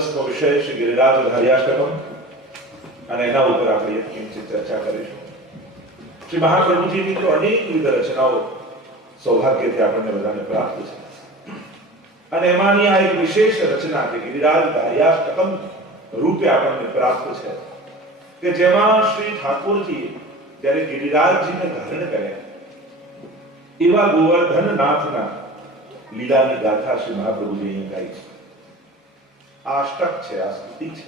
દિવસનો વિષય શ્રી ગિરિરાજ ધાર્યાષ્ટકમ અને એના ઉપર આપણે કિંચિત ચર્ચા કરીશું. શ્રી મહાપ્રભુજીની તો અનેકવિધ રચનાઓ સૌભાગ્યથી આપણને બધાને પ્રાપ્ત છે અને એમાંની આ એક વિશેષ રચના કે ગિરિરાજ ધાર્યાષ્ટકમ રૂપે આપણને પ્રાપ્ત છે કે જેમાં શ્રી ઠાકોરજીએ જ્યારે ગિરિરાજજીને ધારણ કર્યા એવા ગોવર્ધનનાથના લીલાની ગાથા શ્રી મહાપ્રભુજી અહીંયા ગાઈ છે. આ અષ્ટક છે, આ સ્તુતિ છે.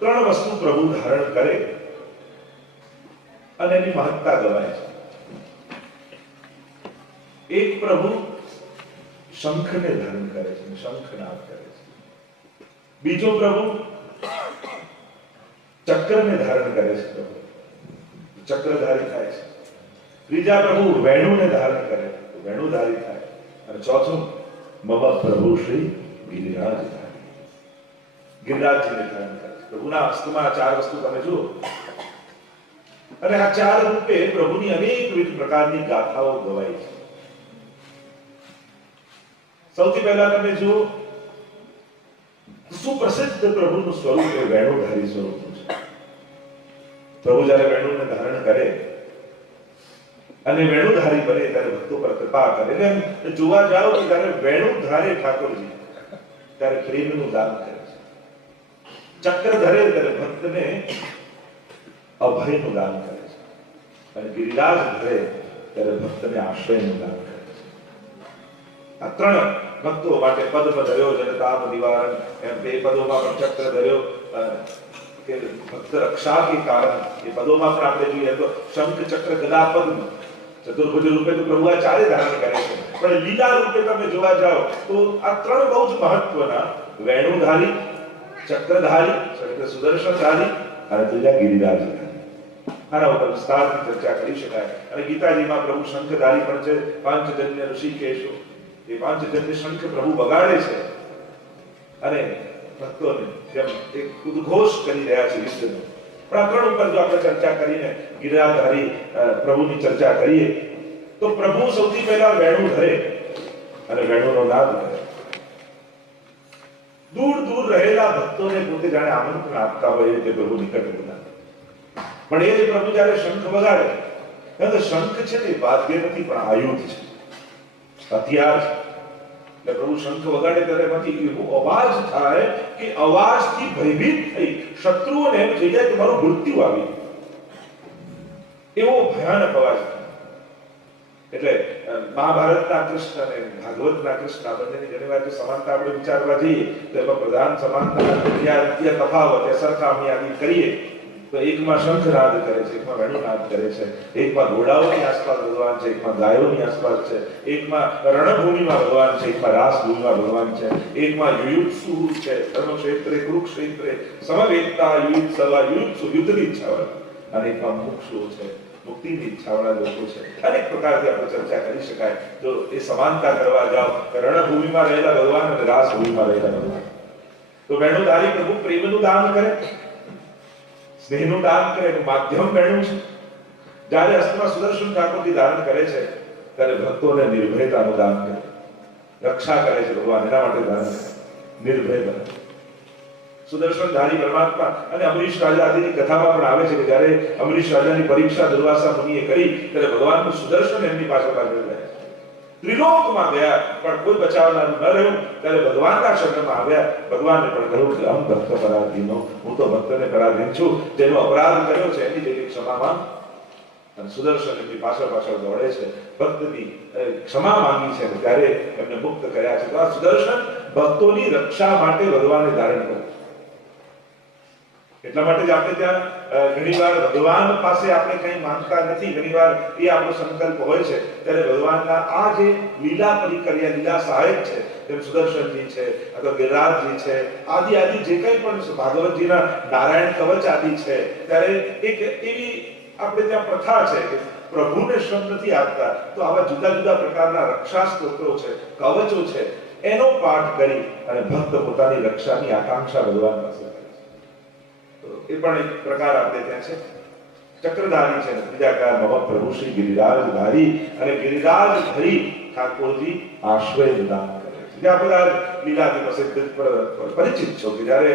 ત્રણ વસ્તુ પ્રભુ ધારણ કરે અને એની મહત્તા ગવાય છે. એક પ્રભુ શંખને ધારણ કરે છે, શંખનાદ કરે છે. બીજો પ્રભુ ચક્રને ધારણ કરે છે, પ્રભુ ચક્રધારી થાય છે. ત્રીજા પ્રભુ વેણુને ધારણ કરે તો વેણુધારી થાય. અને ચોથું મમ પ્રભુ શ્રી ગિરિરાજધારી, ગિરિરાજજીને ધારણ કરે છે. પ્રભુના હસ્તમાં ચાર વસ્તુ તમે જુઓ અને આ ચાર રૂપે પ્રભુની અનેકવિધ પ્રકારની ગાથાઓ ગવાય છે. સૌથી પહેલા તમે જુઓ સુપ્રસિદ્ધ પ્રભુનું સ્વરૂપ એ વેણુધારી સ્વરૂપનું છે. પ્રભુ જ્યારે વેણુને ધારણ કરે અને વેણુધારી બને ત્યારે ભક્તો પર કૃપા કરે. એટલે જોવા જાઓ કે જ્યારે વેણુધારે ઠાકોરજી ત્યારે પ્રેમનું દાન કરે છે. ચક્ર ધરે ત્યારે ભક્તને અભયનું દાન કરે છે અને ગિરિરાજ ધરે ત્યારે ભક્તને આશ્રયનું દાન કરે છે. આ ત્રણ ભક્તો માટે પદ્મ ધર્યો જનતાપ નિવારણ, એમ બે પદોમાં પણ ચક્ર ધર્યો કે ભક્ત રક્ષા કે કારણ. એ પદોમાં પણ આપણે જોઈએ તો શંખ ચક્ર ગદા પદ્મ ચતુર્ભુજ રૂપે તો પ્રભુ આ ચારે ધારણ કરે છે. પણ લીલા રૂપે તમે જોવા જાઓ તો આ ત્રણ બહુ જ મહત્વના વેણુધારી, ચક્રધારી એટલે સુદર્શનધારી અને ત્રીજા ગિરિરાજધારી. આના ઉપર વિસ્તારથી ચર્ચા કરી શકાય. અને ગીતાજીમાં પ્રભુ શંખધારી પણ છે. પાંચજન્ય ઋષિકેશો, એ પાંચજન્ય શંખ પ્રભુ વગાડે છે અને ભક્તોને જેમ એક ઉદ્ઘોષ કરી રહ્યા છે વિશ્વનો. પણ આ ત્રણ ઉપર જો આપણે ચર્ચા કરીને ગિરિરાજધારી પ્રભુની ચર્ચા કરીએ તો પ્રભુ સૌથી પહેલા વેણુ ધરે અને વેણુનો નાદ કરે. દૂર દૂર રહેલા ભક્તોને પોતે જાણે આમંત્રણ આપતા હોય તે પ્રભુ નિકટ બોલાવે. પણ એ જે પ્રભુ જ્યારે શંખ વગાડે તો શંખ છે તે વાદ્ય નથી પણ આયુધ છે, હથિયાર છે. એટલે પ્રભુ શંખ વગાડે ત્યારે એમાંથી એવો અવાજ થાય કે અવાજથી ભયભીત થઈ શત્રુઓને એમ થઈ જાય કે મારું મૃત્યુ આવી, એવો ભયાનક અવાજ. એટલે મહાભારતના કૃષ્ણ અને ભાગવતના કૃષ્ણ બંનેની ઘણી વાર સમાનતા આપણે વિચારવા જઈએ તો એમાં પ્રધાન સમાનતા તફાવત એ સરખામણી આદિ કરીએ તો એકમાં શંખનાદ કરે છે, એકમાં વેણુનાદ કરે છે, એકમાં ઘોડાઓની આસપાસ ભગવાન છે, એકમાં ગાયોની આસપાસ છે, એકમાં રણભૂમિમાં ભગવાન છે, એકમાં રાસભૂમિમાં ભગવાન છે, એકમાં યુયુત્સુ છે, ધર્મક્ષેત્રે કુરુક્ષેત્રે સમવેતતા યુયુત્સવા યુયુત્સુ યુદ્ધની ઈચ્છાવાળા, અને એકમાં મુક્ષુ છે, મુક્તિની ઈચ્છાવાળા લોકો છે. અનેક પ્રકારથી આપણે ચર્ચા કરી શકાય. તો એ સમાનતા કરવા જાઓ રણભૂમિમાં રહેલા ભગવાન અને રાસભૂમિમાં રહેલા ભગવાન. તો વેણુધારી પ્રભુ પ્રેમનું દાન કરે, સ્નેહનું દાન કરે, એનું માધ્યમ વેણુ છે. જ્યારે હસ્તમાં સુદર્શન ઠાકોરજી ધારણ કરે છે ત્યારે ભક્તોને નિર્ભયતાનું દાન કરે, રક્ષા કરે છે ભગવાન, એના માટે ધારણ કરે, નિર્ભય બને. સુદર્શનધારી પરમાત્મા અને અમરીશ રાજા આદિની કથામાં પણ આવે છે કે જ્યારે અમરીશ રાજાની પરીક્ષા દુર્વાસા મુનિએ કરી ત્યારે ભગવાનનું સુદર્શન એમની પાછળ પાછળ રહે. ત્રિલોકમાં ગયા પણ કોઈ બચાવનારું ન રહ્યું ત્યારે ભગવાનના શરણમાં આવ્યા. ભગવાને પણ કહ્યું કે અહમ ભક્ત પરાધીનો, હું તો ભક્તને પરાધીન છું, જેનો અપરાધ કર્યો છે એની જેવી ક્ષમા માંગ. અને સુદર્શન એમની પાછળ પાછળ દોડે છે, ભક્તની ક્ષમા માંગી છે ત્યારે એમને મુક્ત કર્યા છે. તો આ સુદર્શન ભક્તોની રક્ષા માટે ભગવાને ધારણ કર્યું. એટલા માટે જ આપણે ત્યાં ઘણીવાર ભગવાન પાસે આપણે કંઈ માંગતા નથી, ઘણીવાર એ આપણો સંકલ્પ હોય છે ત્યારે ભગવાનના આ જે લીલા પરિકર્યા, લીલા સહાયક છે, જેમ સુદર્શનજી છે અથવા ગિરિરાજજી છે આદિ આદિ જે કંઈ પણ ભાગવતજીના નારાયણ કવચ આદિ છે, ત્યારે એક એવી આપણે ત્યાં પ્રથા છે કે પ્રભુને શ્રમ નથી આપતા તો આવા જુદા જુદા પ્રકારના રક્ષા સ્તોત્રો છે, કવચો છે, એનો પાઠ કરી અને ભક્ત પોતાની રક્ષાની આકાંક્ષા ભગવાન પાસે કરે છે. એ પણ એક પ્રકાર આપણે ત્યાં છે. ચક્રધારી છે, ત્રીજા કયા મમ પ્રભુ શ્રી ગિરિરાજધારી, અને ગિરિરાજધારી ઠાકોરજી આશ્રય દાન કરે છે. છે. આ બધા લીલાથી પરિચિત છો કે જ્યારે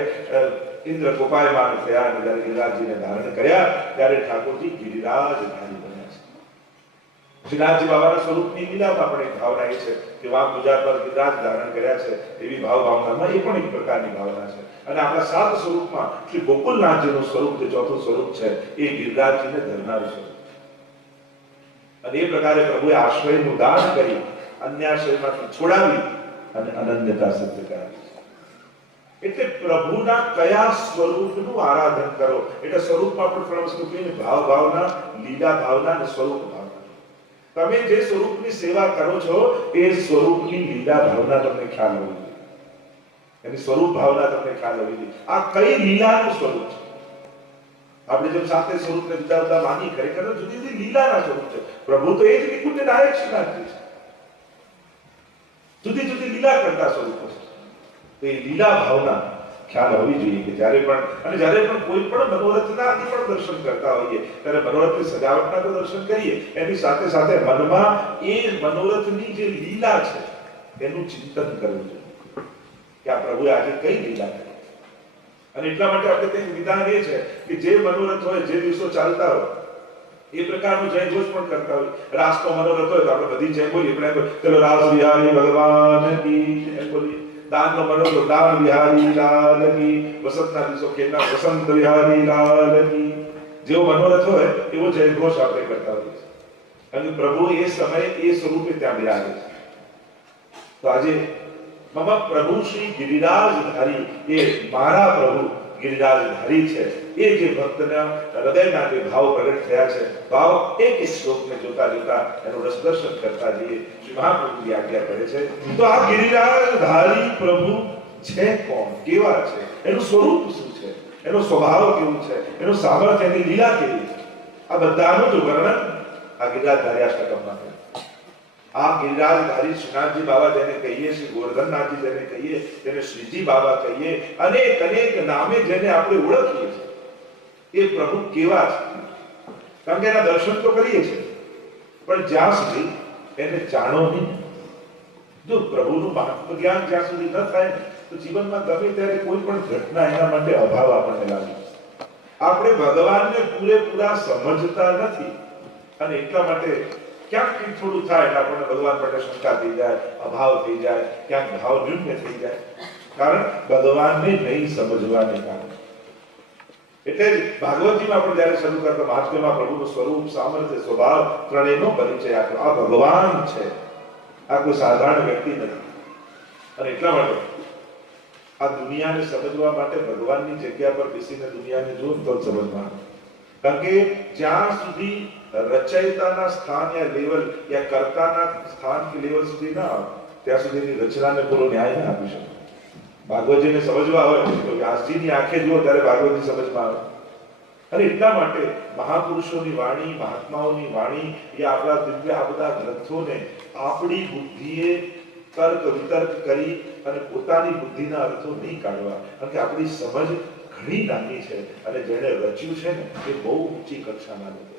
ઇન્દ્ર કોપાયમાન થયા અને જ્યારે ગિરિરાજજીને ધારણ કર્યા ત્યારે ઠાકોરજી ગિરિરાજધારી બન્યા છે. શ્રીનાથજી બાબાના સ્વરૂપની લીલામાં પણ એક ભાવના એ છે કે વાહ પૂજા પર ગિરિરાજ ધારણ કર્યા છે એવી ભાવનામાં એ પણ એક પ્રકારની ભાવના છે. અને આપણા સાત સ્વરૂપમાં શ્રી ગોકુલનાથજીનું સ્વરૂપ જે ચોથું સ્વરૂપ છે એ ગિરિરાજજીને ધરનારું સ્વરૂપ. અને એ પ્રકારે પ્રભુએ આશ્રયનું દાન કરી અન્યાશ્રયમાંથી છોડાવી અને અનન્યતા સિદ્ધ કરાવી. એટલે પ્રભુના કયા સ્વરૂપનું આરાધન કરો એટલે સ્વરૂપમાં પણ ત્રણ વસ્તુ કહીને ભાવ ભાવના, લીલા ભાવના અને સ્વરૂપ ભાવના. તમે જે સ્વરૂપની સેવા કરો છો એ સ્વરૂપની લીલા ભાવના તમને ખ્યાલ હોવી જોઈએ. એની સ્વરૂપ ભાવના તમને ખ્યાલ હોવી જોઈએ. આ કઈ લીલાનું સ્વરૂપ છે? આપણે જેમ સાથે સ્વરૂપને જુદા જુદા માની ખરેખર જુદી જુદી લીલાના સ્વરૂપ છે. પ્રભુ તો એ જ નિકુંજ નાયક શ્રીનાથજી છે. જુદી જુદી લીલા કરતા સ્વરૂપો છે. તો એ લીલા ભાવના ખ્યાલ હોવી જોઈએ કે જ્યારે પણ કોઈ પણ મનોરથના પણ દર્શન કરતા હોઈએ ત્યારે મનોરથની સજાવટના તો દર્શન કરીએ, એની સાથે સાથે મનમાં એ મનોરથની જે લીલા છે એનું ચિંતન કરવું જોઈએ કે આ પ્રભુએ આજે કઈ લીલા કરી. અને એટલા માટે આપણે કંઈક વિધાન એ છે કે જે મનોરથ હોય, જે દિવસો ચાલતા હોય એ પ્રકારનું જય ઘોષ પણ કરતા હોય. રાસનો મનોરથ હોય તો આપણે બધી જય બોલીએ, પણ ચલો રાસ વિહારી ભગવાન કી જય બોલીએ. દાનનો મનોરથ દાન વિહારી લાલ કી, વસંતના દિવસો ખેલના વસંત વિહારી લાલ કી. જેવો મનોરથ હોય એવો જય ઘોષ આપણે કરતા હોઈએ છીએ. અને પ્રભુ એ સમયે એ સ્વરૂપે ત્યાં બિરાજે છે. તો આજે મમ પ્રભુ શ્રી ગિરિરાજધારી, એ મારા પ્રભુ ગિરિરાજધારી છે. એ જે ભક્તના હૃદયના જે ભાવ પ્રગટ થયા છે, ભાવ એક શ્લોકને જોતા જોતા એનું રસદર્શન કરતા જઈએ. શ્રી મહાપ્રભુની આજ્ઞા કરે છે. તો આ ગિરિરાજધારી પ્રભુ છે કોણ, કેવા છે, એનું સ્વરૂપ શું છે, એનો સ્વભાવ કેવું છે, એનું સામર્થ્ય, એની લીલા કેવી છે, આ બધાનું જ વર્ણન આ ગિરિરાજધારી અષ્ટકમમાં છે. આ ગિરિરાજધારી શ્રીનાથજી બાબા જેને કહીએ, શ્રી ગોવર્ધનનાથજી જેને કહીએ, જેને શ્રીજી બાબા કહીએ, અનેક અનેક નામે જેને આપણે ઓળખીએ છીએ, એ પ્રભુ કેવા છે? કારણ કે એના દર્શન તો કરીએ છીએ, પણ જ્યાં સુધી એને જાણો નહીં, જો પ્રભુનું મહાત્મ જ્ઞાન જ્યાં સુધી ન થાય તો જીવનમાં ગમે ત્યારે કોઈ પણ ઘટના એના માટે અભાવ આપણને લાગે. આપણે ભગવાનને પૂરેપૂરા સમજતા નથી અને એટલા માટે ક્યાંક થોડું થાય એટલે આપણને ભગવાન માટે શંકા થઈ જાય, અભાવ થઈ જાય, ક્યાંક ભાવ ન્યૂન્ય થઈ જાય, કારણ ભગવાનને નહીં સમજવાને કારણે. એટલે જ ભાગવતજીમાં આપણે જ્યારે શરૂ કરતા મહાત્મ્યમાં પ્રભુનું સ્વરૂપ, સામર્થ્ય, સ્વભાવ ત્રણેયનો પરિચય આપ્યો. આ ભગવાન છે, આ કોઈ સાધારણ વ્યક્તિ નથી. અને એટલા માટે આ દુનિયાને સમજવા માટે ભગવાનની જગ્યા પર બેસીને દુનિયાને જુઓ તો સમજવાનું. કારણ કે જ્યાં સુધી રચયિતાના સ્થાન યા લેવલ યા કર્તાના સ્થાન કે લેવલ સુધી ના આવે ત્યાં સુધીની રચનાને પૂરો ન્યાય ના આપી શકે. ભાગવતજીને સમજવા હોય તો વ્યાસજીની આંખે જુઓ ત્યારે ભાગવતજી સમજમાં આવે. અને એટલા માટે મહાપુરુષોની વાણી, મહાત્માઓની વાણી એ આપણા દિવ્ય આ બધા ગ્રંથોને આપણી બુદ્ધિએ તર્ક વિતર્ક કરી અને પોતાની બુદ્ધિના અર્થો નહીં કાઢવા, કારણ કે આપણી સમજ ઘણી નાની છે અને જેને રચ્યું છે ને એ બહુ ઊંચી કક્ષાના લોકો.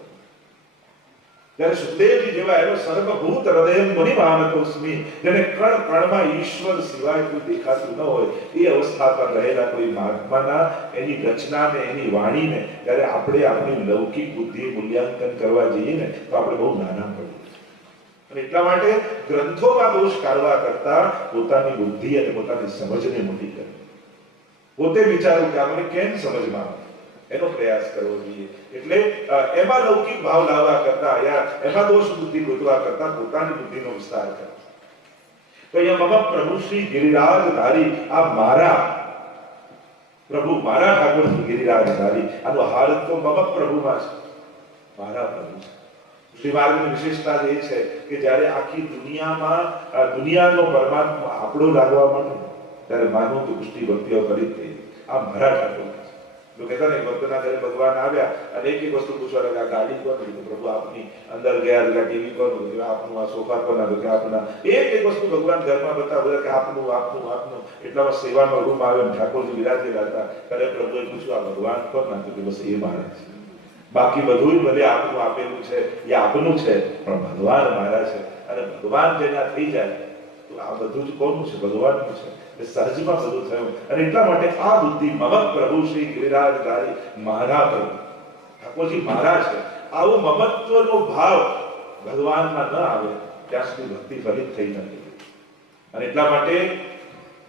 ત્યારે સુખદેવજી જેવા એનો સર્વભૂત હૃદય મુનિ માનતોસ્મિ, જેને કણ કણમાં ઈશ્વર સિવાય કોઈ દેખાતું ન હોય, એ અવસ્થા પર રહેલા કોઈ મહાત્માના એની રચનાને, એની વાણીને જ્યારે આપણે આપણી લૌકિક બુદ્ધિ મૂલ્યાંકન કરવા જઈએ ને તો આપણે બહુ નાના પડીએ. અને એટલા માટે ગ્રંથોમાં દોષ કાઢવા કરતા પોતાની બુદ્ધિ અને પોતાની સમજને મોટી કરવી, પોતે વિચારવું કે આ મને કેમ સમજમાં આવે, એનો પ્રયાસ કરવો જોઈએ. એટલે એમાં લૌકિક ભાવ લાવવા કરતા યા એમાં દોષ બુદ્ધિ ગોતવા કરતા પોતાની બુદ્ધિનો વિસ્તાર કરે. તો અહીંયા મમ પ્રભુ શ્રી ગિરિરાજધારી, આ મારા પ્રભુ, મારા ઠાકોર ગિરિરાજધારી, આનો હાર્દ તો મમ પ્રભુમાં છે, મારા પ્રભુ છે. શ્રી માર્ગની વિશેષતા એ છે કે જ્યારે આખી દુનિયાનો પરમાત્મા આપણો લાગવા માંડે ત્યારે માનવું કે પુષ્ટિ ભક્તિઓ કરી થઈ, આ મારા ઠાકોર. તો કહેતા ને ભક્તના ઘરે ભગવાન આવ્યા અને એક એક વસ્તુ પૂછવા લાગ્યા, ગાડી કોની? તો પ્રભુ આપની. અંદર ગયા એટલે ટીવી કોનું? આપનું. આ સોફા કોના? તો કે આપના. એક એક વસ્તુ ભગવાન ઘરમાં બતાવ્યા કે આપનું, આપનું, આપનું. એટલામાં સેવાનો રૂમ આવ્યો, ઠાકોરજી બિરાજેલા હતા. ત્યારે પ્રભુએ પૂછ્યું આ ભગવાન કોના? તો કે બસ એ મારા છે, બાકી બધું ભલે આપનું આપેલું છે, એ આપનું છે, પણ ભગવાન મારા છે. અને ભગવાન જેના થઈ જાય તો આ બધું જ કોનું છે? ભગવાનનું છે. એટલે સહજમાં બધું થયું. અને એટલા માટે આ બુદ્ધિ મમ પ્રભુ શ્રી ગિરિરાજધારી, મારા પ્રભુ ઠાકોરજી મારા છે, આવું મમત્વનો ભાવ ભગવાનમાં ન આવે ત્યાં સુધી ભક્તિ ફલિત થઈ નથી. અને એટલા માટે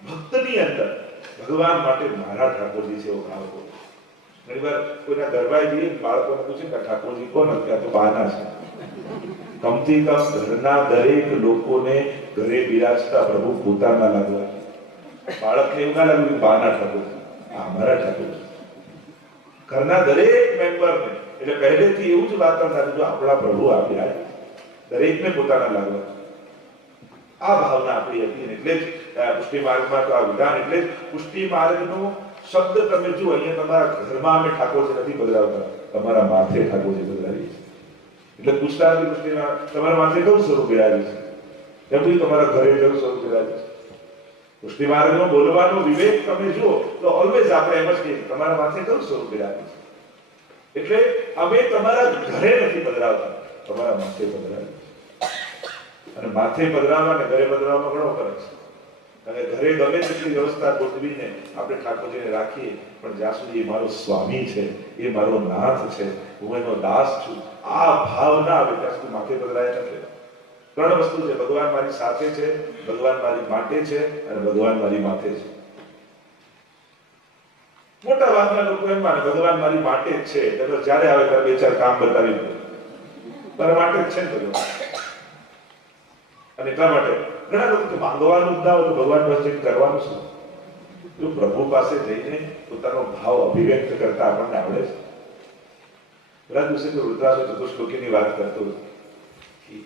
ભક્તની અંદર ભગવાન માટે મારા ઠાકોરજી છે એવો ભાવ હોય. ઘણી વાર કોઈના ગરબા જઈએ, બાળકોને પૂછે કે ઠાકોરજી કોણ? અત્યારે તો બહાના છે. કમથી કમ ઘરના દરેક લોકોને ઘરે બિરાજતા પ્રભુ પોતાના લાગવા. બાળકને એવું ના લાગ્યું કે બહાના ઠાકોરજી, આ અમારા ઠાકોરજી. ઘરના દરેક મેમ્બરને, એટલે પહેલેથી એવું જ વાતાવરણ હતું, આપણા પ્રભુ આપ્યા, દરેકને પોતાના લાગવા. આ ભાવના આપણી હતી. એટલે જ પુષ્ટિ માર્ગમાં તો આ વિધાન, એટલે જ પુષ્ટિ માર્ગનો શબ્દ તમે જુઓ, અહીંયા તમારા ઘરમાં અમે ઠાકોરજી નથી પધરાવતા, તમારા માથે ઠાકોરજી પધરાવી છે. એટલે પુષ્ટાર્થી પુષ્ટિમાં તમારા માથે કયું સ્વરૂપ બિરાજે છે? એમ નહીં તમારા ઘરે કયું સ્વરૂપ બિરાજે છે? પુષ્ટિ માર્ગનો બોલવાનો વિવેક તમે જુઓ તો ઓલવેઝ આપણે એમ જ કહીએ તમારા માથે કયું સ્વરૂપ બિરાજે છે. એટલે અમે તમારા ઘરે નથી પધરાવતા, તમારા માથે પધરાવીએ. અને માથે પધરાવવા અને ઘરે પધરાવવામાં ઘણો ફરક છે. અને ઘરે ગમે તેટલી વ્યવસ્થા ગોઠવીને આપણે ઠાકોરજીને રાખીએ, પણ જ્યાં સુધી એ મારો સ્વામી છે, એ મારો નાથ છે, હું એનો દાસ છું, આ ભાવ ના આવે ત્યાં સુધી માથે પધરાયા નથી. ત્રણ વસ્તુ છે: ભગવાન મારી સાથે છે, ભગવાન મારી માટે છે, અને ભગવાન મારી માથે છે. મોટા ભાગના લોકો એમ માને ભગવાન મારી માટે જ છે, એટલે જ્યારે આવે ત્યારે બે ચાર કામ બતાવી દે, મારા માટે જ છે ને ભગવાન. અને એટલા માટે ઘણા લોકો માંગવાનું જ ના હોય તો ભગવાન પાસે કરવાનું શું? જો પ્રભુ પાસે જઈને પોતાનો ભાવ અભિવ્યક્ત કરતા આપણને આવડે છે. પેલા દિવસે તો રુદ્રાક્ષ ચતુશ્લોકીની વાત કરતો હતો.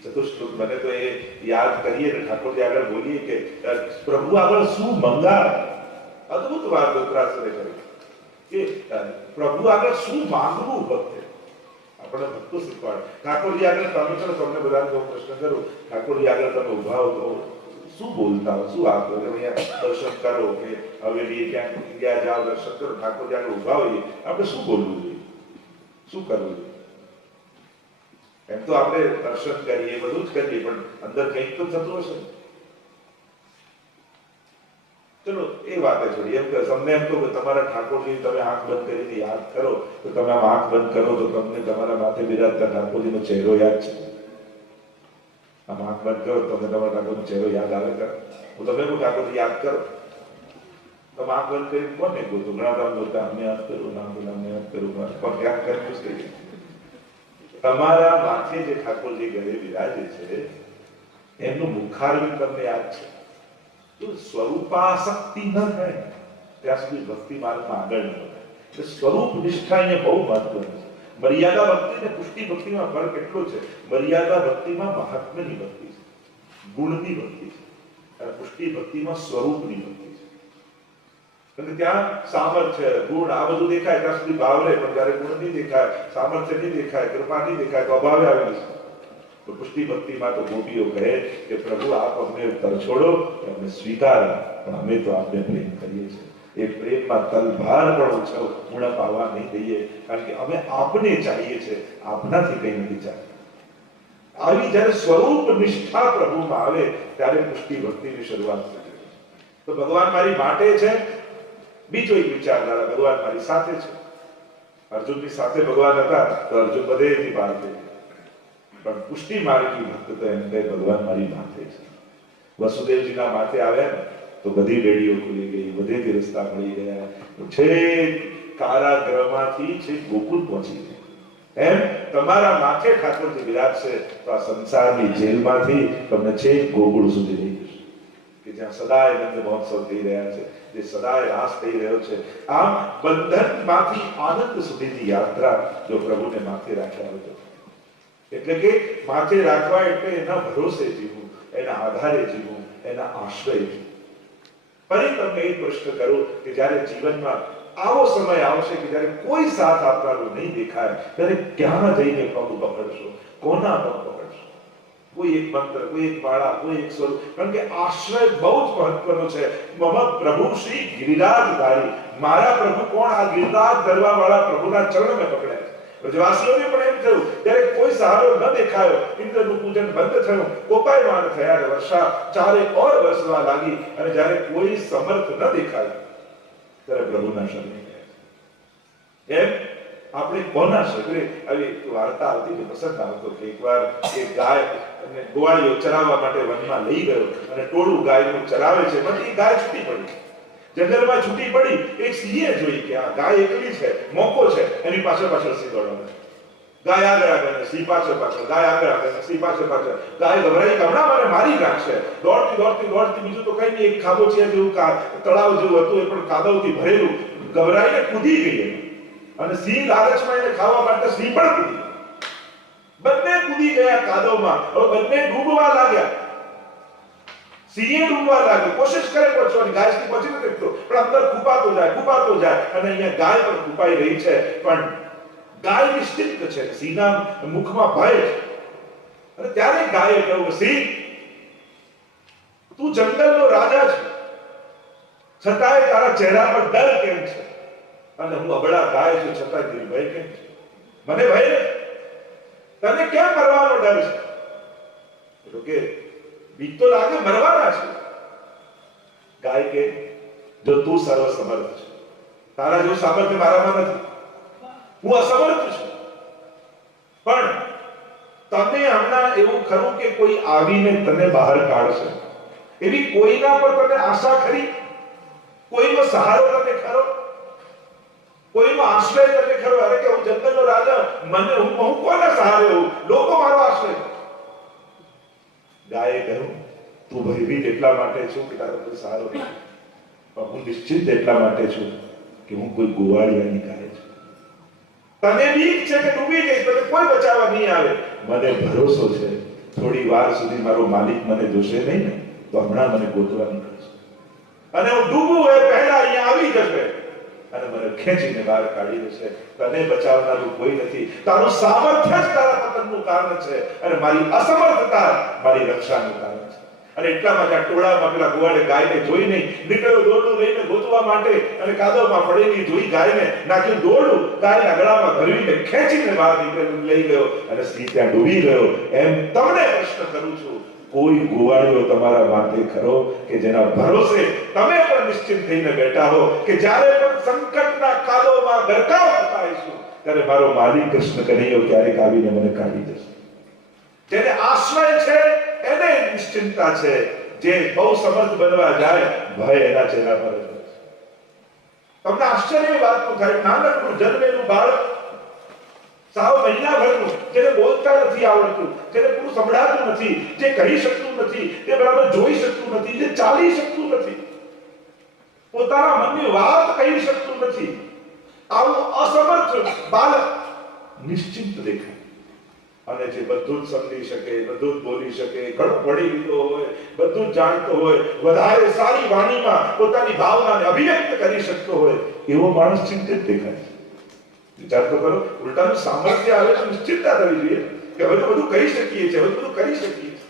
ચતુશ્લોક મને તો એ યાદ કરીએ ને ઠાકોરજી આગળ બોલીએ કે પ્રભુ આગળ શું મંગાય. અદભુત વાત રુદ્રાક્ષે કરી કે પ્રભુ આગળ શું માંગવું. ભક્તે આપણે ભક્તો શીખવાડે. ઠાકોરજી આગળ તમે ચલો, તમને બધાને હું પ્રશ્ન કરું, ઠાકોરજી આગળ તમે ઉભા હો તો શું બોલતા હો, શું આપો? અહીંયા દર્શન કરો કે હવેલી ક્યાંક ગયા જાઓ, દર્શન કરો, ઠાકોરજી આગળ ઉભા હોઈએ, આપણે શું બોલવું જોઈએ, શું કરવું જોઈએ? એમ તો આપણે દર્શન કરીએ, બધું જ કરીએ, પણ અંદર કંઈક તો થતું હશે. ચલો એ વાતે છોડી. એમ કે તમને એમ તો તમારા ઠાકોરજી તમે આંખ બંધ કરીને યાદ કરો તો તમે આમ આંખ બંધ કરો તો તમને તમારા માથે બિરાજતા ઠાકોરજીનો ચહેરો યાદ છે. આમ આંખ બંધ કરો તમને તમારા ઠાકોરનો ચહેરો યાદ આવે કરે. હું તમે ઠાકોરજી યાદ કરો, તમે આંખ બંધ કરીને કોને ગોતો? ઘણા તમે બોલતા અમને યાદ કરું, ના બોલા અમને યાદ કરું, પણ યાદ કરવું જ કહીએ. તમારા માથે જે ઠાકોરજી ઘરે બિરાજે છે એમનું મુખારવિંદ તમને યાદ છે. તો સ્વરૂપાસક્તિ ન થાય ત્યાં સુધી ભક્તિ માર્ગમાં આગળ ન વધાય. એટલે સ્વરૂપ નિષ્ઠા અહીંયા બહુ મહત્વની છે. મર્યાદા ભક્તિ અને પુષ્ટિ ભક્તિમાં ફરક એટલો છે. મર્યાદા ભક્તિમાં મહાત્મ્યની ભક્તિ છે, ગુણની ભક્તિ છે, અને પુષ્ટિ ભક્તિમાં સ્વરૂપની ભક્તિ છે. કારણ કે ત્યાં સામર્થ્ય, ગુણ આ બધું દેખાય ત્યાં સુધી ભાવ રહે, પણ જયારે ગુણ નહીં દેખાય, સામર્થ્ય નહીં દેખાય, કૃપા નહીં દેખાય તો અભાવે આવેલી છે. તો પુષ્ટિ ભક્તિમાં તો ગોપીઓ કહે કે પ્રભુ આપ અમને તરછોડો, અમને સ્વીકારો, પણ અમે તો આપને પ્રેમ કરીએ છીએ. એ પ્રેમમાં તલભાર પણ ઓછો ઉણપ આવવા નહીં દઈએ, કારણ કે અમે આપને ચાહીએ છીએ, આપનાથી કંઈ નથી ચાહતા. આવી જ્યારે સ્વરૂપ નિષ્ઠા પ્રભુમાં આવે ત્યારે પુષ્ટિ ભક્તિની શરૂઆત થઈ. તો ભગવાન મારી માટે છે. બીજો એક વિચારધારા, ભગવાન મારી સાથે છે. અર્જુનની સાથે ભગવાન હતા તો અર્જુન બધેથી પાર થઈ ગયા. પણ પુષ્ટિ માર્ગી ભક્ત તો એમ કહે ભગવાન મારી માથે છે. વસુદેવજીના માથે આવ્યા ને તો બધી બેડીઓ ખુલી ગઈ, બધેથી રસ્તા મળી ગયા, છેક કારાગૃહમાંથી છેક ગોકુળ પહોંચી ગયા. એમ તમારા માથે ઠાકોરજી બિરાજશે તો આ સંસારની જેલમાંથી તમને છેક ગોકુળ સુધી લઈ જશે, કે જ્યાં સદાય નંદ મહોત્સવ થઈ રહ્યા છે, જે સદાય રાસ થઈ રહ્યો છે. આમ બંધનમાંથી આનંદ સુધીની યાત્રા જો પ્રભુને માથે રાખ્યા હોય તો. એટલે કે માથે રાખવા એટલે એના ભરોસે જીવવું, એના આધારે જીવવું, એના આશ્રય જીવવું. ફરી તમને એ પ્રશ્ન કરું કે જ્યારે જીવનમાં આવો સમય આવશે કે જ્યારે કોઈ સાથ આપનારું નહીં દેખાય, ત્યારે ક્યાં જઈને પગ પકડશો? કોના પગ પકડશો? કોઈ એક મંત્ર, કોઈ એક માળા, કોઈ એક સ્વરૂપ. કારણ કે આશ્રય બહુ જ મહત્વનો છે. મમ પ્રભુ શ્રી ગિરિરાજધારી, મારા પ્રભુ કોણ? આ ગિરિરાજ ધરવા વાળા પ્રભુના ચરણ મેં પકડ્યા. વ્રજવાસીઓને પણ એમ થયું જ્યારે કોઈ સહારો ન દેખાયો, ઇન્દ્રનું પૂજન બંધ થયું, કોપાયમાન થયા અને વર્ષા ચારે ઓર વરસવા લાગી, અને જ્યારે કોઈ સમર્થ ન દેખાયું ત્યારે પ્રભુના શરણે ગયા. એમ આપણે કોના શરણે આવી વાર્તા આવતી પસંદ આવતો કે એકવાર એક ગાય અને ગોવાળીઓ ચરાવવા માટે વનમાં લઈ ગયો અને ટોળું ગાયનું ચરાવે છે, પણ એ ગાય છૂટી પડી, જંગલમાં છૂટી પડી. એક સિંહે જોઈ કે આ ગાય એકલી છે, મોકો છે, એની પાછળ પાછળ સિંહ દોડવા. ગાય આગળ આગળ, સિંહ પાછળ પાછળ, ગાય આગળ આગળ, સિંહ પાછળ પાછળ. ગાય ગભરાઈ, હમણાં મને મારી નાખશે. દોડતી દોડતી દોડતી, બીજું તો કઈ નહીં, એક ખાબોચિયા જેવું તળાવ જેવું હતું, એ પણ કાદવથી ભરેલું. ગભરાઈને કૂદી ગઈ અને સિંહ લાલચમાં એને ખાવા માટે સિંહ પણ કૂદી. બંને કૂદી ગયા કાદવમાં. હવે બંને ડૂબવા લાગ્યા. સિંહે ડૂબવા લાગ્યો, કોશિશ કરે પહોંચવાની, ગાય સુધી પહોંચી નથી શકતો, પણ અંદર ખૂપાતો જાય, અને અહીંયા ગાય પણ ખૂપાઈ રહી છે, પણ ગાય નિશ્ચિત છે, સિંહના મુખમાં ભય છે. અને ત્યારે ગાયે કહ્યું, સિંહ, તું જંગલનો રાજા છે, છતાંય તારા ચહેરા પર ડર કેમ છે? અને હું અબળા ગાય છું, છતાં નિર્ભય કેમ છે? મને ભય નથી, તને કેમ મરવાનો ડર છે? તો કે બીક તો લાગે, મરવાના છે. ગાય કે, જો તું સર્વ સમર્થ છે, તારા જેવું સામર્થ્ય મારામાં નથી, હું અસમર્થ છું. પણ તને હમણાં એવું ખરું કે કોઈ આવીને તને બહાર કાઢશે, એવી કોઈના પર તને આશા ખરી? કોઈનો સહારો તને ખરો? કોઈનો આશ્રય તને ખરો? અરે કે હું જંગલનો રાજા, મને હું કોના સહારે હોઉં? લોકો મારો આશ્રય. ગાયે કહ્યું, તું ભયભીત એટલા માટે છું કે તારો કોઈ સહારો નથી, પણ હું નિશ્ચિત એટલા માટે છું કે હું કોઈ ગોવાળિયાની ગાય છું. તને બીક છે કે ડૂબી ગઈ, તને કોઈ બચાવવા નહીં આવે. મને ભરોસો છે, થોડી વાર સુધી મારો માલિક મને જોશે નહીં ને, તો હમણાં મને ગોતવા નીકળશે, અને હું ડૂબું એ પહેલા અહીંયા આવી જશે અને મને ખેંચીને બહાર કાઢી દેશે. તને બચાવનારું કોઈ નથી. તારું સામર્થ્ય જ તારા પતનનું કારણ છે, અને મારી અસમર્થતા મારી રક્ષાનું કારણ છે. અને એટલામાં ત્યાં ટોળામાં પેલા ગોવાળે ગાયને જોઈ નહીં, નીકળ્યો દોરડું લઈને ગોતવા માટે, અને કાદવમાં પડેલી જોઈ ગાયને, નાખ્યું દોરડું, ગાયના ગળામાં ભરવીને ખેંચીને બહાર નીકળી લઈ ગયો, અને સિંહ ત્યાં ડૂબી ગયો. એમ તમને પ્રશ્ન કરું છું, કોઈ ગોવાળીઓ તમારા માથે ખરો કે જેના ભરોસે તમે પણ નિશ્ચિત થઈને બેઠા હો કે જ્યારે પણ સંકટના કાદવમાં ગરકાવ થઈશું ત્યારે મારો માલિક કૃષ્ણ કનૈયો ક્યારેક આવીને મને કાઢી જશે? જેને આશ્રય છે એને નિશ્ચિંતતા છે, જે બહુ સમર્થ બનવા જાય ભય એના ચહેરા પર જ હોય છે. તમને આશ્ચર્ય વાતનું થાય, નાનકડું જન્મેલું બાળક, સાવ મહિનાભરનું, જેને બોલતા નથી આવડતું, જેને પૂરું સંભળાતું નથી, જે કહી શકતું નથી, જે બરાબર જોઈ શકતું નથી, જે ચાલી શકતું નથી, પોતાના મનની વાત કહી શકતું નથી, આવું અસમર્થ બાળક નિશ્ચિંત દેખાય. અને જે બધું જ સમજી શકે, બધું જ બોલી શકે, ઘણો ભણી લીધો હોય, બધું જ જાણતો હોય, વધારે સારી વાણીમાં પોતાની ભાવનાને અભિવ્યક્ત કરી શકતો હોય, એવો માણસ ચિંતિત દેખાય. વિચાર તો કરો, ઉલટાનું સામર્થ્ય આવે તો નિશ્ચિતતા થવી જોઈએ કે હવે તો બધું કહી શકીએ છીએ, હવે બધું કરી શકીએ છીએ.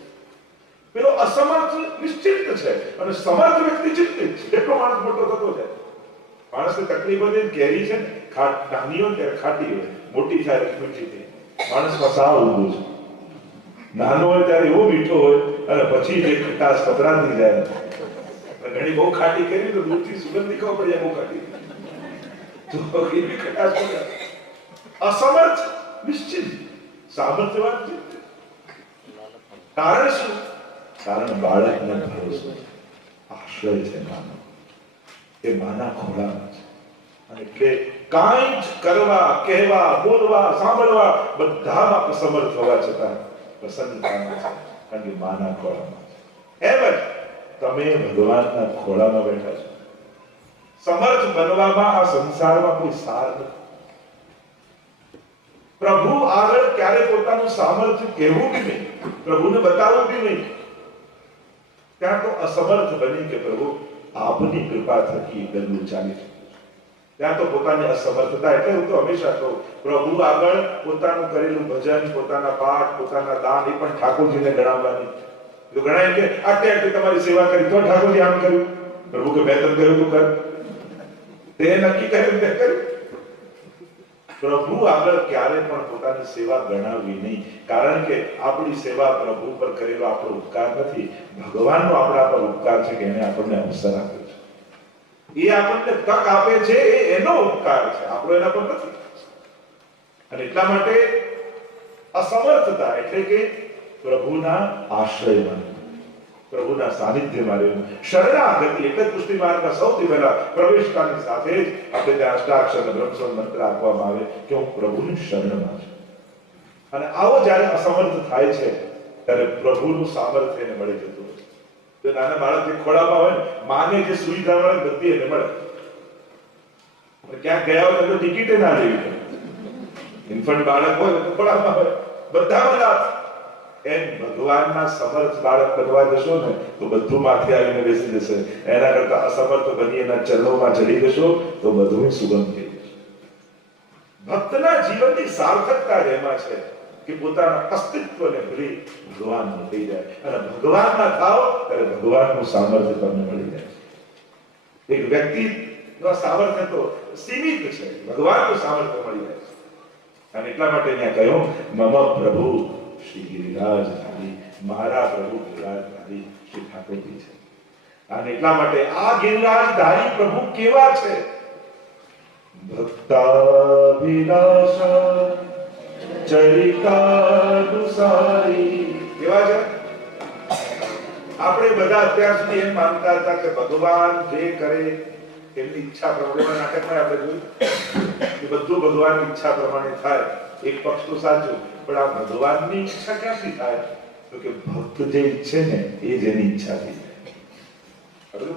પેલો અસમર્થ નિશ્ચિત છે અને સમર્થ વ્યક્તિ ચિંતિત છે. એટલો માણસ મોટો થતો જાય. માણસને તકલીફ હોય, કેરી છે ને, નાની હોય ત્યારે ખાટી હોય, મોટી થાય મીઠી થાય. માણસમાં સાવ ઊંધું છે. નાનો હોય ત્યારે એવો મીઠો હોય, અને પછી જે ખટાશ પતરાતી જાય. ઘણી બહુ ખાટી કરી તો દૂધથી સુગંધ નીકળવા પડે, બહુ ખાટી અસમર્થ નિશ્ચિત, સામર્થ્યવાન ચિત્ત. કારણ શું? કારણ બાળકને ભરોસો છે, આશ્રય છે માનો, એ માના ખોળામાં છે. અને એટલે કાંઈ જ કરવા, કહેવા, બોલવા, સાંભળવા બધામાં અસમર્થ હોવા છતાં પ્રસન્નતામાં છે, કારણ કે માના ખોળામાં છે. એમ જ તમે ભગવાનના ખોળામાં બેઠા છો. સમર્થ બનવામાં આ સંસારમાં કોઈ સાર નથી. પ્રભુ આગળ ક્યારે પોતાનું સામર્થ્ય કહેવું બી નહીં, પ્રભુને બતાવવું બી નહીં. ત્યાં તો અસમર્થ બની કે પ્રભુ આપની કૃપા થકી ગલ્લું ચાલી શકે. ત્યાં તો પોતાની અસમર્થતા, એટલે હું તો હંમેશા કહું, પ્રભુ આગળ પોતાનું કરેલું ભજન, પોતાના પાઠ, પોતાના દાન એ પણ ઠાકોરજીને ગણાવવાની. જો ગણાય કે આટલી તમારી સેવા કરી તો ઠાકોરજી આમ કર્યું, પ્રભુ કે મેં તને કર્યું તું કર, તે નક્કી કર્યું તે કર્યું. પ્રભુ આગળ ક્યારે પણ પોતાની સેવા ગણાવવી નહીં, કારણ કે આપણી સેવા પ્રભુ પર કરેલો આપણો ઉપકાર નથી, ભગવાનનો આપણા પર ઉપકાર છે કે એને આપણને અવસર આપ્યો છે, એ આપણને તક આપે છે, એ એનો ઉપકાર છે, આપણો એના પર નથી. અને એટલા માટે અસમર્થતા એટલે કે પ્રભુના આશ્રયમાં, પ્રભુના સાનિધ્યમાં રહેવું, શરણાગતિ એટલે પુષ્ટિ માર્ગમાં સૌથી પહેલા પ્રવેશતાની સાથે જ આપણે ત્યાં અષ્ટાક્ષર બ્રહ્મસ્વર મંત્ર આપવામાં આવે કે હું પ્રભુની શરણમાં છું. અને આવો જ્યારે અસમર્થ થાય છે ત્યારે પ્રભુનું સામર્થ્ય એને મળી જતું હોય. જો નાના બાળક જે ખોળામાં હોય ને, માને જે સુવિધા મળે બધી એને મળે. ક્યાંક ગયા હોય તો ટિકિટે ના લેવી પડે. ઇન્ફન્ટ બાળક હોય તો ખોળામાં હોય, બધામાં લાભ. એમ ભગવાનના સમર્થ બાળક બનવા જશો ને તો બધું માથે આવીને બેસી જશે. એના કરતા અસમર્થ બની એના ચરણોમાં ચડી જશો તો બધું સુગમ થઈ જશે. ભક્તના જીવનની સાર્થકતા જ એમાં છે કે પોતાના અસ્તિત્વને ભૂલી ભગવાનનું થઈ જાય, અને ભગવાનના થાવ ત્યારે ભગવાનનું સામર્થ્ય તમને મળી જાય. એક વ્યક્તિનો સામર્થ્ય તો સીમિત છે, ભગવાનનું સામર્થ્ય મળી જાય છે. અને એટલા માટે અહીંયા કહ્યું મમ પ્રભુ શ્રી ગિરિરાજધારી, મારા પ્રભુ ગિરિરાજધારી શ્રી ઠાકોરજી છે. અને એટલા માટે આ ગિરિરાજધારી પ્રભુ કેવા છે? ભક્તાભિલાષા ચરિતાનુસારી. કેવા છે? આપણે બધા અત્યાર સુધી એમ માનતા હતા કે ભગવાન જે કરે એમની ઈચ્છા પ્રમાણે, નાટકમાં આપણે જોયું કે બધું ભગવાનની ઈચ્છા પ્રમાણે થાય. એક પક્ષ તો સાચું, પણ આ ભગવાનની ઈચ્છા ક્યાંથી થાય? તો કે ભક્ત જે ઈચ્છે ને એ જ એની ઈચ્છાથી થાય.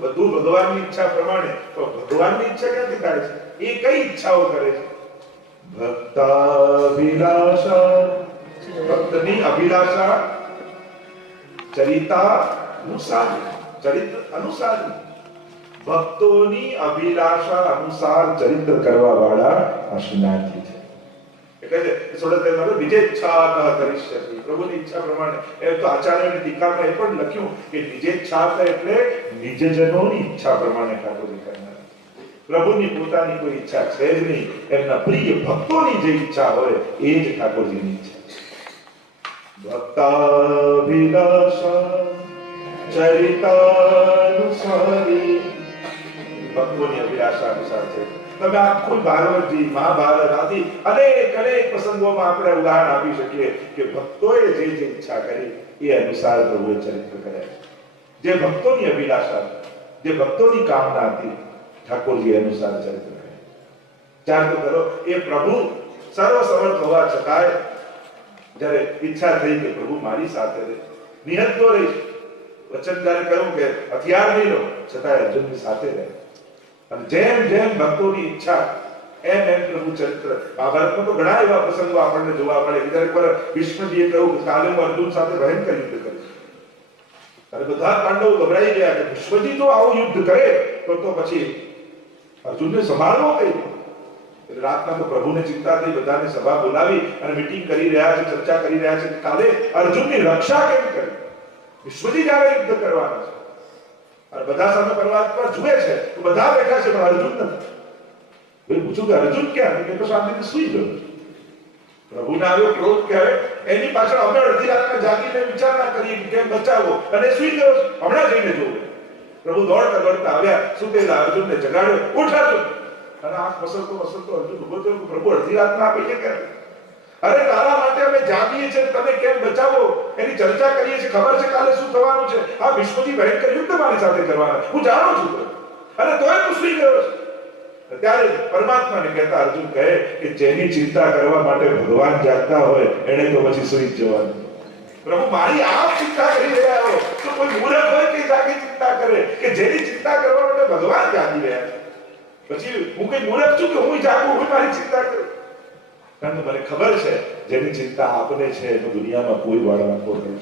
બધું ભગવાનની ઈચ્છા પ્રમાણે, તો ભગવાનની ઈચ્છા ક્યાંથી થાય છે? એ કઈ ઈચ્છાઓ કરે છે? ભક્તાભિલાષા, ભક્તની અભિલાષા ચરિતાનુસારી, ચરિત્ર અનુસારી. ભક્તોની અભિલાષા અનુસાર ચરિત્ર કરવા વાળા અશનાથી છે. એટલે કે સોળે નિજેચ્છા કરીષ્યતિ, પ્રભુની ઈચ્છા પ્રમાણે. એમ તો આચાર્યની ટીકામાં એ પણ લખ્યું કે નિજેચ્છા એટલે નિજજનોની ઈચ્છા પ્રમાણે ઠાકોરજી કરનાર. પ્રભુની પોતાની કોઈ ઈચ્છા છે જ નહીં, એમના પ્રિય ભક્તોની જે ઈચ્છા હોય એ જ ઠાકોરજીની ઈચ્છા. ભક્તાભિલાષા ચરિતાનુસારી, ભક્તોની અભિલાષા અનુસાર છે. તમે આખું ભારતજી, મહાભારત આદિ અનેક અનેક પ્રસંગોમાં આપણે ઉદાહરણ આપી શકીએ કે ભક્તોએ જે જે ઈચ્છા કરી એ અનુસાર પ્રભુએ ચરિત્ર કર્યા. જે ભક્તોની અભિલાષા, જે ભક્તોની કામના હતી, ઠાકોરજી અનુસાર ચરિત્ર કર્યા. ચાર તો કરો, એ પ્રભુ સર્વ સમર્થ હોવા છતાંય જ્યારે ઈચ્છા થઈ કે પ્રભુ મારી સાથે રહે, નિહત્તો રહી, વચનદારે કહ્યું કે હથિયાર નહીં લો, છતાંય અર્જુનની સાથે રહે. અને જેમ જેમ ભક્તોની ઈચ્છા એમ એમ પ્રભુ ચરિત્ર. મહાભારતમાં તો ઘણા એવા પ્રસંગો આપણને જોવા મળે. જ્યારે પર ભીષ્મજીએ કહ્યું કે કાલે હું અર્જુન સાથે ભયંકર યુદ્ધ કરીશ, ત્યારે બધા પાંડવો ગભરાઈ ગયા કે ભીષ્મજી તો આવું યુદ્ધ કરે તો પછી અર્જુનને સંભાળવો કઈ? એટલે રાતના તો પ્રભુને ચિંતા થઈ, બધાને સભા બોલાવી અને મીટિંગ કરી રહ્યા છે, ચર્ચા કરી રહ્યા છે કે કાલે અર્જુનની રક્ષા કેમ કરી? ભીષ્મજી જ્યારે યુદ્ધ કરવાના છે અને બધા સામે પર્વત પર જુએ છે તો બધા બેઠા છે, પણ અર્જુન નથી. પૂછું કે અર્જુન ક્યાં? કે તો શાંતિથી સૂઈ ગયો. પ્રભુને આવ્યો ક્રોધ કે હવે એની પાછળ અમે અડધી રાતના જાગીને વિચારણા કરીએ કે કેમ બચાવો, અને સૂઈ ગયો, હમણાં જઈને જોવે. પ્રભુ દોડતા દોડતા આવ્યા, સુતેલા અર્જુનને જગાડ્યો, ઉઠ અર્જુન. અને આંખ મસલતો અર્જુન ઉભો થયો. પ્રભુ અડધી રાતના આપીએ કે અરે તારા માટે અમે જાગીએ છીએ, તમે કેમ બચાવો એની ચર્ચા કરીએ છીએ, ખબર છે કાલે શું થવાનું છે. આ ભીષ્મજી ભયંકર યુદ્ધ મારી સાથે કરવાના, હું જાણું છું, અને તોય તું સૂઈ ગયો છે. ત્યારે પરમાત્માને કહેતા અર્જુન કહે કે જેની ચિંતા કરવા માટે ભગવાન જાગતા હોય એને તો પછી સૂઈ જવાનું. પ્રભુ મારી આપ ચિંતા કરી રહ્યા હો તો કોઈ મૂર્ખ હોય કે જાગે ચિંતા કરે કે જેની ચિંતા કરવા માટે ભગવાન જાગી રહ્યા છે. પછી હું કઈ મૂર્ખ છું કે હું જાગું, હું મારી ચિંતા કરું? કારણ કે મને ખબર છે જેની ચિંતા આપને છે એનો દુનિયામાં કોઈ વાળવાનો નથી.